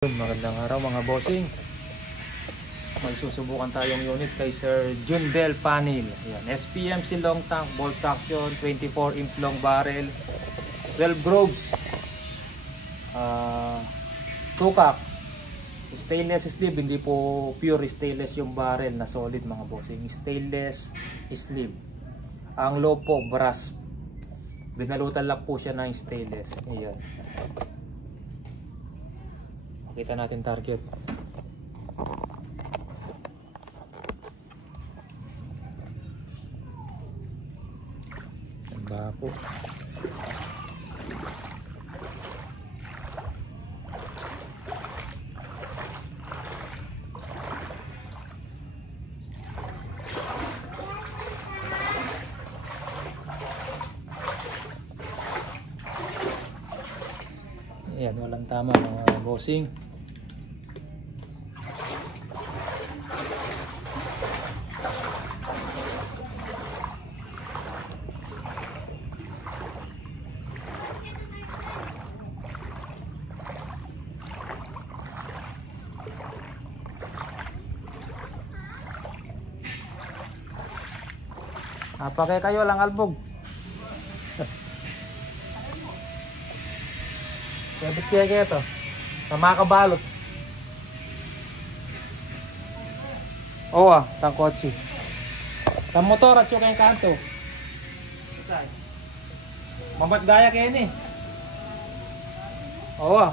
Magandang araw mga bossing. May susubukan tayong unit kay Sir Jundel Panil. Ayan, SPMC long tank, bolt action, 24 inch long barrel, 12 grooves, tukak, stainless sleeve. Hindi po pure stainless yung barrel na solid mga bossing, stainless sleeve. Ang low po brass, binalutan lang po siya ng stainless. Ayan, makita natin target. Ganda po. Ayan, walang tama mga bossing. Apake kayo lang albog. Sabit kaya ito. Sama kabalot. Oo tang kotse. Tang motor at yung kanto. Mamat gaya kayo ni. Oo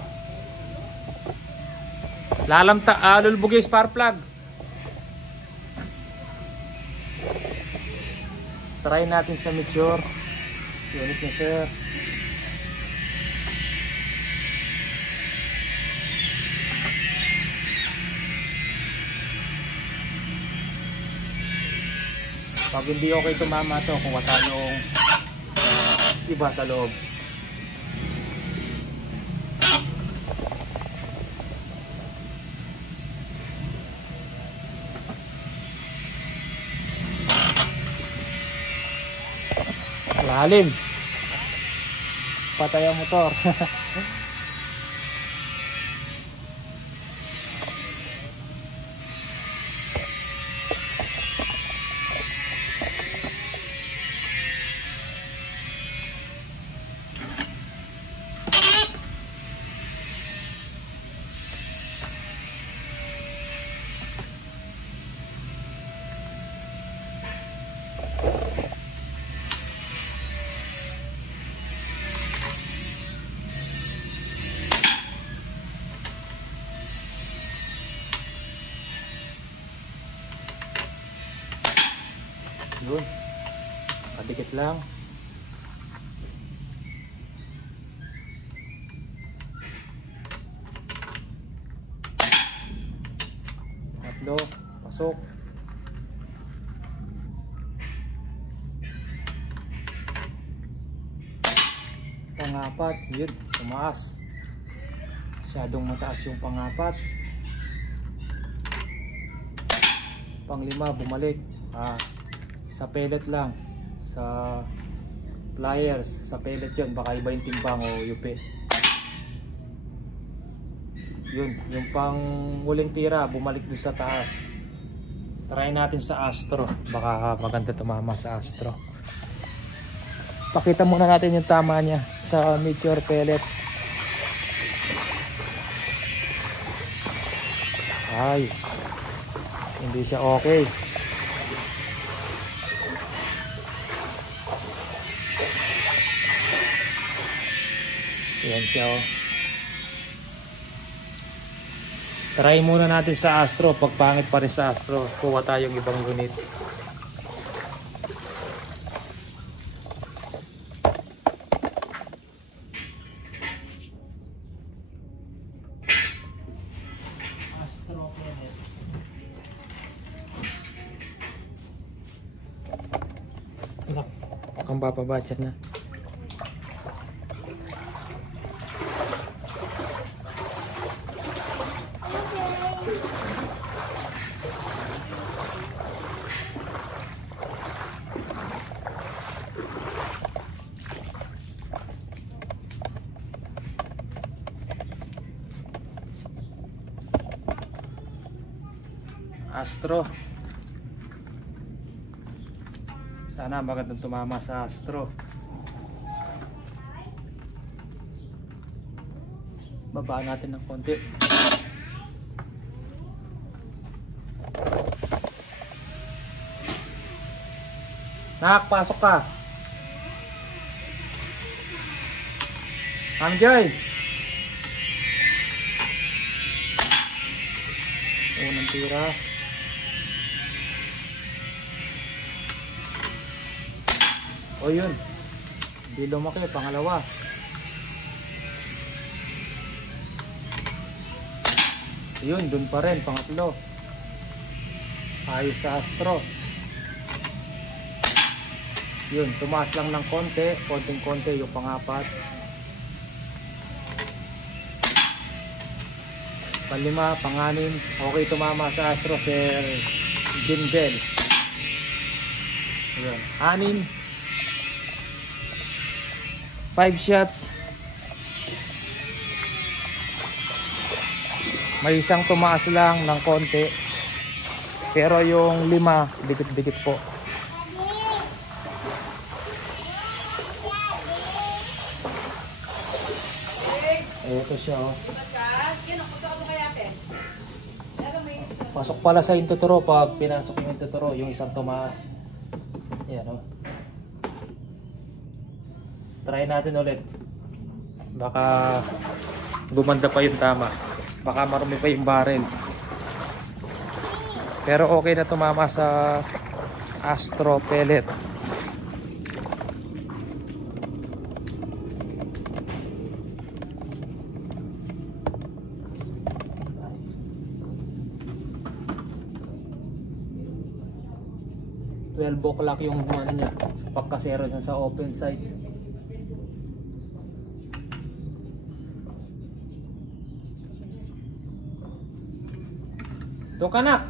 lalamta lulbugay spark plug. Try natin sa mature unit na sir. Pag hindi okay tumama to, kung wala yung iba sa loob. Lalim. Patay ang motor. Yun, kadikit lang. Tatlo, pasok. Pangapat, yun, tumaas. Masyadong mataas yung pangapat. Panglima, bumalik. Sa pellet lang, sa pliers, sa pellet yun, baka iba yung timbang o yupi. Yun, yung pang huling tira, bumalik din sa taas. Try natin sa Astro, baka maganda tumama sa Astro. Pakita muna natin yung tama niya sa mature pellet. Ay, hindi siya okay. Yan siya oh. Try muna natin sa Astro. Pag pangit pa rin sa Astro, kuha tayong ibang unit. Astro Planet. Kung bababa dyan na. Astro. Sana magandang tumama sa Astro. Babaan natin ng konti. Nakapasok ka. Joy. Unang tira. O yun. Hindi lumaki. Pangalawa. Yun. Dun pa rin. Pangatlo. Ayos sa Astro. Yun. Tumaas lang ng konti. Konting-konti yung pangapat. Panlima, panganim. Okay tumama sa Astro, Sir Jindel. Ayan. Anim. 5 shots. May isang tumaas lang ng konti. Pero yung 5, dikit-dikit po. Ito siya, oh. Pasok pala sa intuturo pag pinasok yung intuturo, yung isang tumaas. Ayan, oh. Try natin ulit. Baka gumanda pa yung tama. Baka marumi pa yung barrel. Pero okay na tumama sa Astro pellet. O'clock yung ano niya, pagkasero niya sa open side. Doon ka na.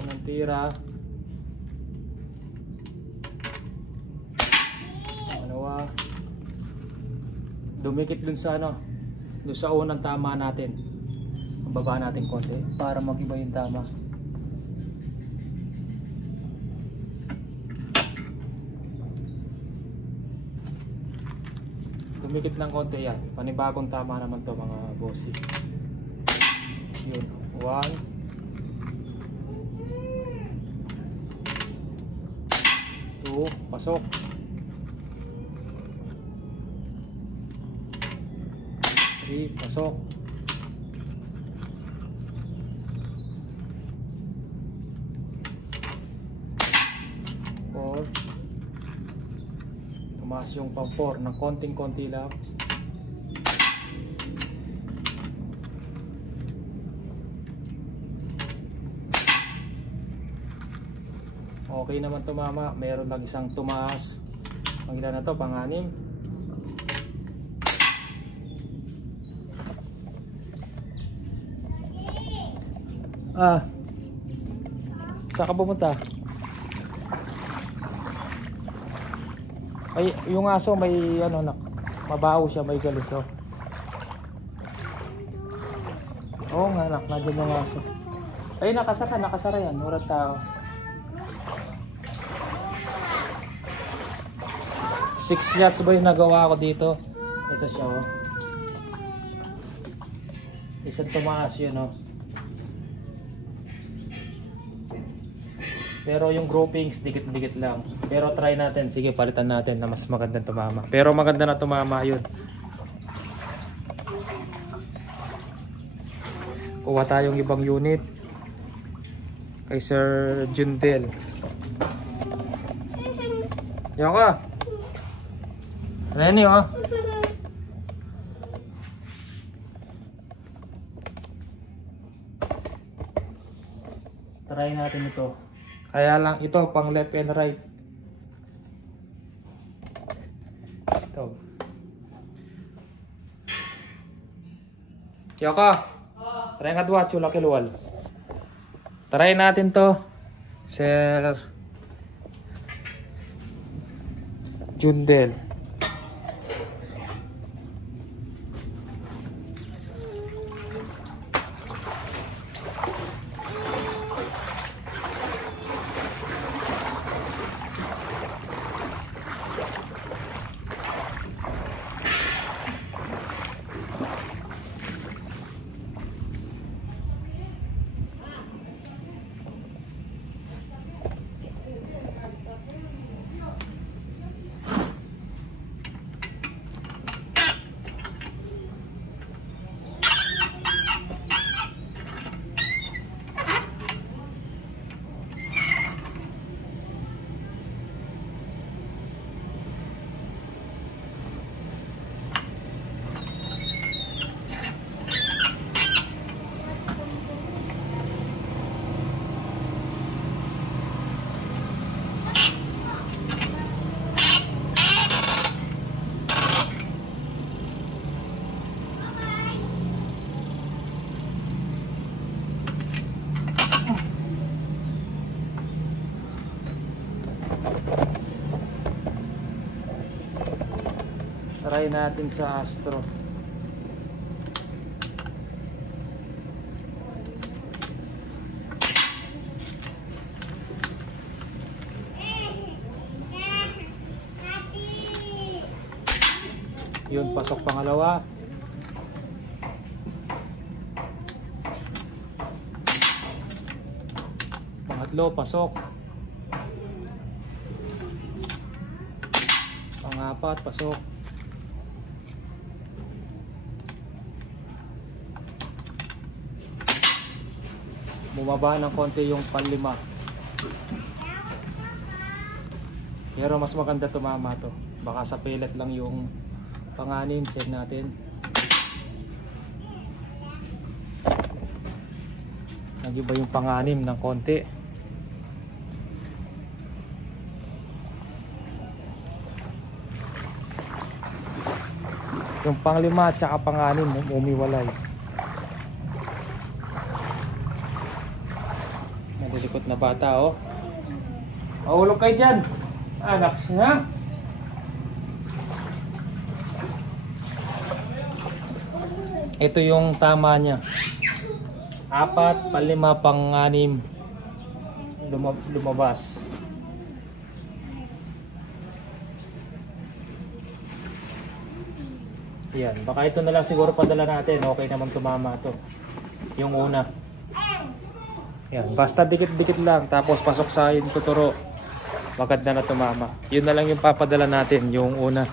Unang tira. Dalawa. Dumikit dun sa ano, dun sa unang tama natin. Baba natin konti para mag-iba yung tama. Dumikit ng konti yan. Panibagong tama naman to mga bossy. Yun. 1 2, pasok. 3, pasok. 4. Tumaas yung pang 4 ng konting-konti lang. Okay naman tumama. Meron lang isang tumaas. Ang ilan na to? Pang-6. Saan ka pumunta? Ay, yung aso may ano nak, mabaho siya, may galis oh. Oo nga nak, nandiyan yung aso. Ay, nakasara yan, murang tao. 6 shots ba yung nagawa ko dito? Ito siya oh. Isang tumaas yun oh. Pero yung groupings dikit-dikit lang. Pero try natin, sige palitan natin na mas magandang tumama. Pero maganda na tumama yun. Kuha tayong ibang unit kay Sir Jundel. Yoko. Renny oh. Try natin ito. Kaya lang ito pang left and right. Ito. Yoko. Try nga dua chula kilwal. Try natin to. Sir Jundel. Try natin sa Astro. Yun, pasok pangalawa. Pangatlo, pasok. Pangapat, pasok. Bumaba ng konti yung panlima. Pero mas maganda tumama to. Baka sa pellet lang yung panganim. Check natin. Nag-iba yung panganim ng konti. Yung panglima at saka panganim umiwalay. Nalilikot na bata, oh. Mahulog kayo dyan, anak niya. Ito yung tama niya. 4, 5, pang-6 lumabas. Yan, baka ito na lang siguro padala natin. Okay naman tumama to. Yung una. Yan, basta dikit-dikit lang. Tapos pasok sa yung tuturo. Maganda na tumama. Yun na lang yung papadala natin. Yung una.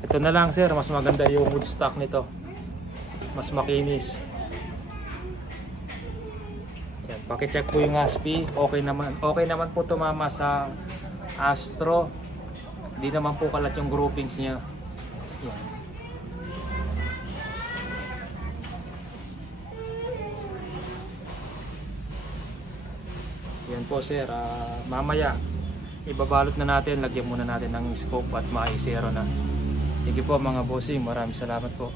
Ito na lang, sir, mas maganda yung wood stock nito. Mas makinis. Yan, paki-check po yung ASPI. Okay naman. Okay naman po tumama sa Astro. Hindi naman po kalat yung groupings niya. Yan. Yan po, sir. Mamaya ibabalot na natin. Lagyan muna natin ng scope at mai-zero na. Sige po mga bossing, maraming salamat po.